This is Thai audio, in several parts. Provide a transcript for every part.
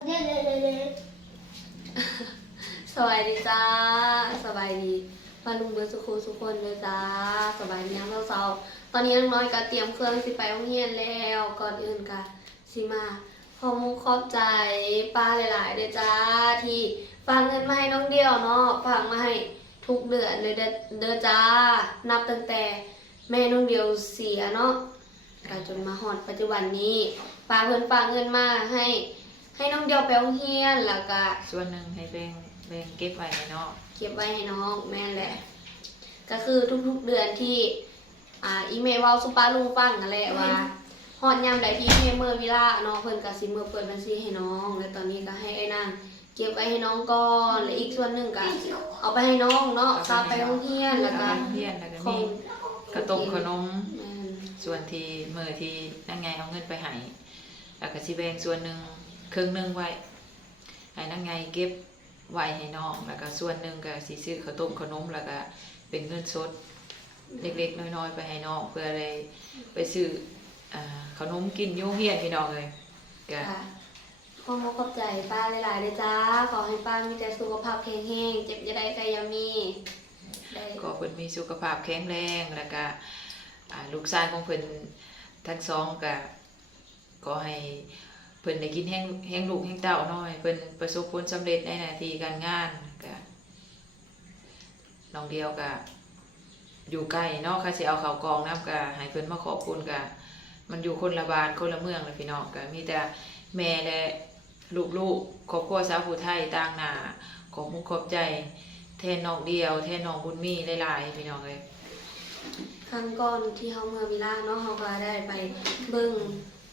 สวัสดีจ้าสบายดีมาลุงเบิร์สุคนเลยจ้าสบายดียังเศร้าๆตอนนี้น้องน้อยก็เตรียมเครื่องสิไปโรงเรียนแล้วก่อนอื่นก็สิมาขอมุขอบใจป้าหลายๆเลยจ้าที่ฝากเงินมาให้น้องเดียวเนาะฝากมาให้ทุกเดือนเลยเด้อจ้านับตั้งแต่แม่น้องเดียวเสียเนาะก็จนมาฮอดปัจจุบันนี้ป้าเพิ่นฝากเงินมาให้น้องเดียวไปโรงเรียนแล้วก็ส่วนหนึ่งให้แบ่งเก็บไว้ให้น้องเก็บไว้ให้น้องแม่แหละก็คือทุกๆเดือนที่อีเมลเว้าสุป้าลุงฟังนั่นแหละว่าฮอดยามใดที่อีเมลเมื่อเวลาน้องเพิ่นก็สิเปิดบัญชีให้น้องแล้วตอนนี้ก็ให้ไอ้นางเก็บไว้ให้น้องก่อนแล้วอีกส่วนหนึ่งก็เอาไปให้น้องเนาะซาไปโรงเรียนแล้วก็มีกระตุกขนมส่วนที่มื้อที่นั่นไงเอาเงินไปให้แล้วก็สิแบ่งส่วนหนึ่งครึ่งนึงไว้ให้นั่นไงเก็บไว้ให้น้องแล้วก็ส่วนหนึ่งก็สิซื้อข้าวต้มขนมแล้วก็เป็นเงินสดเล็กๆน้อยๆไปให้น้องเพื่ออะไรไปซื้อขนมกินยุ่งเฮียนพี่น้องเลยก็ขอบใจป้าหลายๆเลยจ้าขอให้ป้ามีแต่สุขภาพแข็งแรงเจ็บจะได้ใจยังมีก็เพิ่นมีสุขภาพแข็งแรงแล้วก็ลูกชายของเพิ่นทั้งสองก็ขอให้เพิ่นได้กินแห้งลูกแห้งเต้าน้อยเพิ่นประสบผลสำเร็จในหน้าที่การงานก็น้องเดียวก็อยู่ใกล้เนาะค่ะสิเอาข้าวกองนำก็ให้เพิ่นมาขอบคุณก็มันอยู่คนละบ้านคนละเมืองเลยพี่น้องก็มีแต่แม่และลูกๆครอบครัวสาวผู้ไทยต่างหน้าขอบมุขขอบใจแทนน้องเดียวแทนน้องบุญมีหลายๆพี่น้องเลยครั้งก่อนที่เฮาเมื่อวิลาเนาะเฮาก็ได้ไปเบิ่ง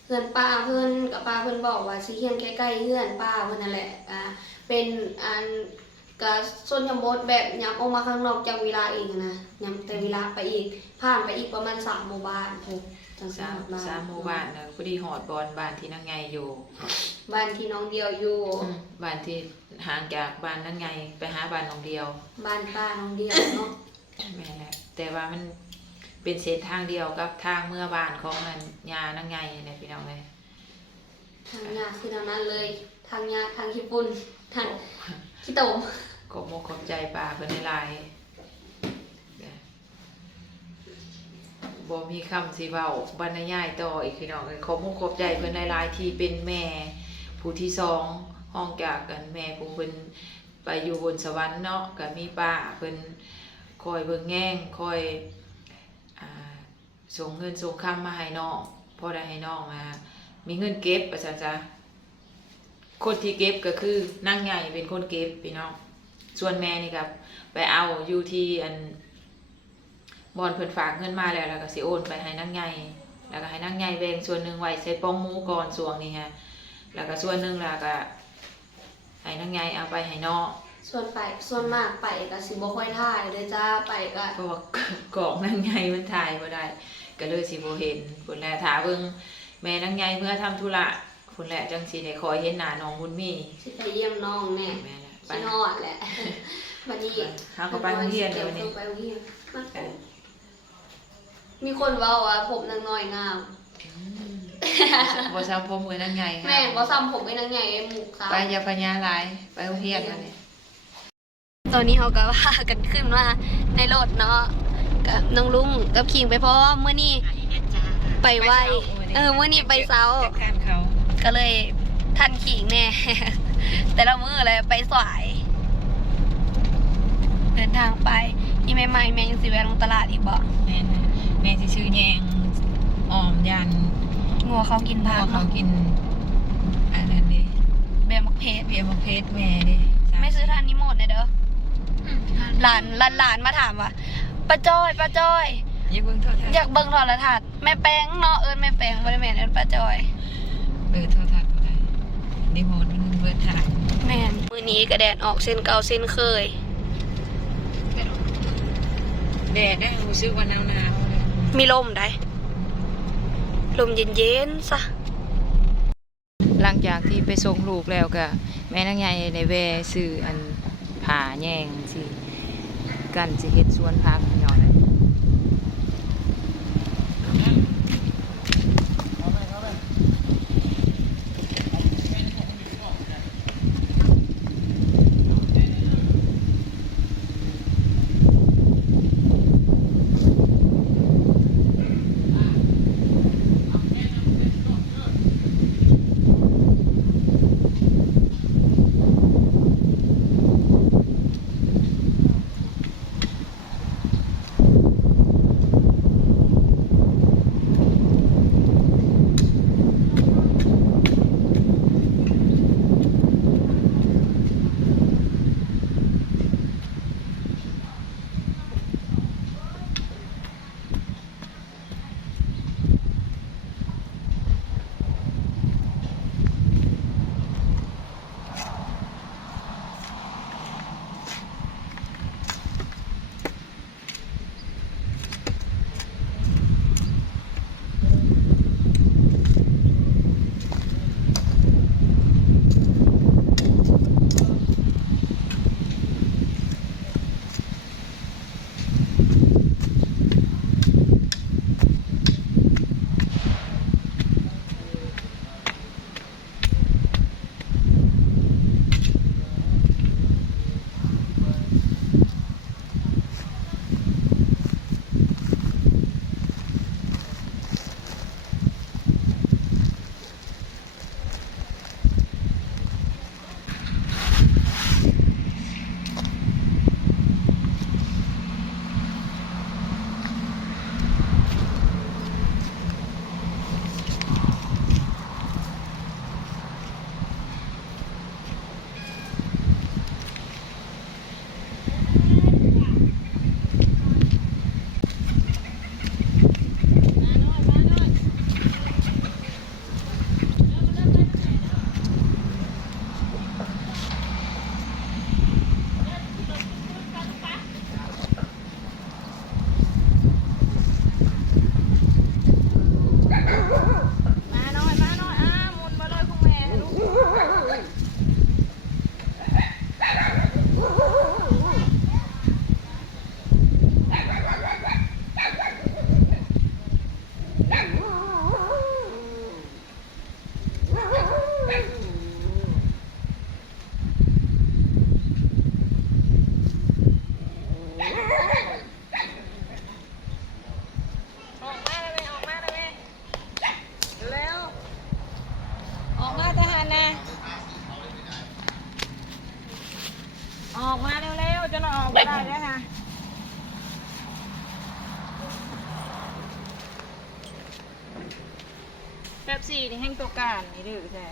เพื่อนป้าเพิ่นกับป้าเพิ่นบอกว่าสิเฮียนใกล้ๆเฮือนป้าเพิ่นนั่นแหละเป็นก็ส่วนยมดแบบยับออกมาข้างนอกจากวิลาเองนะยับแต่วิลาไปอีกผ่านไปอีกประมาณ3หมู่บ้านจัง3หมู่บ้านนะพอดีหอดบอลบ้านที่นั่งไงอยู่บ้านที่น้องเดียวอยู่บ้านที่ห่างจากบ้านนั่งไงไปหาบ้านน้องเดียวบ้านป้าน้องเดียวเนาะแม่แหละแต่ว่ามันเป็นเส้นทางเดียวกับทางเมื่อบ้านของมันยานั่งไงเนี่ยพี่น้องเลยทางยาคือทางนั้นเลยทางยาทางญี่ปุ่นทางขี้ตมขอบมุขขอบใจป้าเพิ่นหลายบ่มีคำสิเว้าบรรยายต่ออีกพี่น้องเลยขอบมุขขอบใจเพิ่นหลายๆที่เป็นแม่ผู้ที่สองห้องจากกันแม่ผู้เพิ่นไปอยู่บนสวรรค์เนาะก็มีป้าเพิ่นคอยเบิ่งแง่งคอยส่งเงินส่งคำมาให้น้องพอได้ให้น้องมามีเงินเก็บประจ้าคนที่เก็บก็คือนั่งใหญ่เป็นคนเก็บพี่น้องส่วนแม่นี่ครับไปเอาอยู่ที่บอลเพิ่นฝากเงินมาแล้วก็สิโอนไปให้นั่งใหญ่แล้วก็ให้นั่งใหญ่แบ่งส่วนหนึ่งไว้ใส่ป้องหมูก่อนส่วนนี้ฮะแล้วก็ส่วนหนึ่งแล้วก็ให้นั่งใหญ่เอาไปให้น้องส่วนมากไปก็สิบ่ค่อยถ่ายเลยจ้าไปก็เพราะว่ากล่องนั่งใหญ่มันถ่ายบ่ได้ก็เลยสิบ่เห็นพุ่นแลถาเบิ่งแม่นั่งใหญ่เมื่อทำธุระพุ่นแหละจังสิได้คอยเห็นหน้าน้องบุญมีสิไปเยี่ยมน้องแน่ไปนอนแหละวันนี้เฮาก็ไปโรงเรียนเดี๋ยวนี้มีคนเว้าว่าผมนางน้อยงามบ่ซ้ำผมมือนั่งใหญ่แม่บ่ซ้ำผมไอ้นางใหญ่ไอ้หมูค่ะไปอย่าพญาหลายไปโรงเรียนนั่นนี่ตอนนี้เขาก็ว่ากันขึ้นว่าในรถเนาะกับน้องลุงกับขิงไปเพราะเมื่อนี้ไปไหวเมื่อนี้ไปเซาก็เลยทันขิงแน่แต่ละมื้อเลยไปสายเดินทางไปอีแม่ใหม่แม่ยังสิแวะลงตลาดอีกบ่แม่สิชื่อแยงอ้อมยันงัวเขากินผักเขากินอันนั้นดิเบียร์มักเพชแม่ดิไม่ซื้อทานนี้หมดเลยเด้อหลานมาถามว่าป้าจ้อยอยากเบิ่งโทรทัศน์แม่แป้งเนาะแม่แป้งบ่ได้แม่นป้าจ้อยโทรทัศน์บ่ได้รีโมทมันเบิดถ่ายแม่นมื้อนี้ก็แดดออกเส้นเก่าเส้นเคยแดดได้รู้สึกว่าหนาวมีลมได้ลมเย็นๆซะหลังจากที่ไปส่งลูกแล้วก็แม่นางใหญ่ในแวซื้ออันผ่าแยงสิกันสิเฮ็ดสวนผักพี่น้องเลย นี่แห้งตัวการนี่ดื้อใช่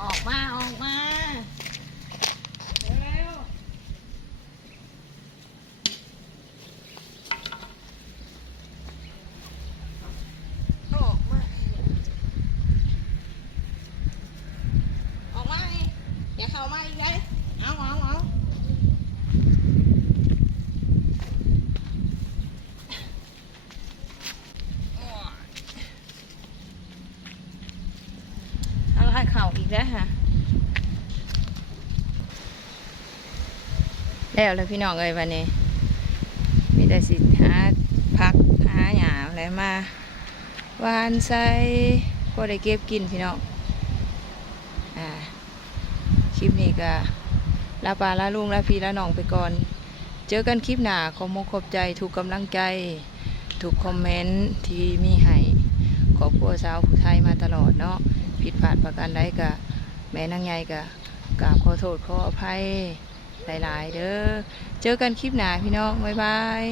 ออกมาเร็วออกมาอย่าเข้ามาอีกเลยเอาให้เข่าอีกแล้วค่ะแล้วเลยพี่น้องเอ้ยวันนี้มีแต่สิหาพักหาหยาอะไรมาวานใส่พอได้เก็บกินพี่น้องคลิปนี้ก็ลาปลาลาลุงลาพี่ลาน้องไปก่อนเจอกันคลิปหน้าขอมขอบใจทุกกำลังใจทุกคอมเมนต์ที่มีให้ขอบคุณสาวผู้ไทยมาตลอดเนาะผิดพลาดประการใดก็แม่นางใหญ่ก็กราบขอโทษขออภัยหลายๆเด้อเจอกันคลิปหน้าพี่น้องบ๊ายบาย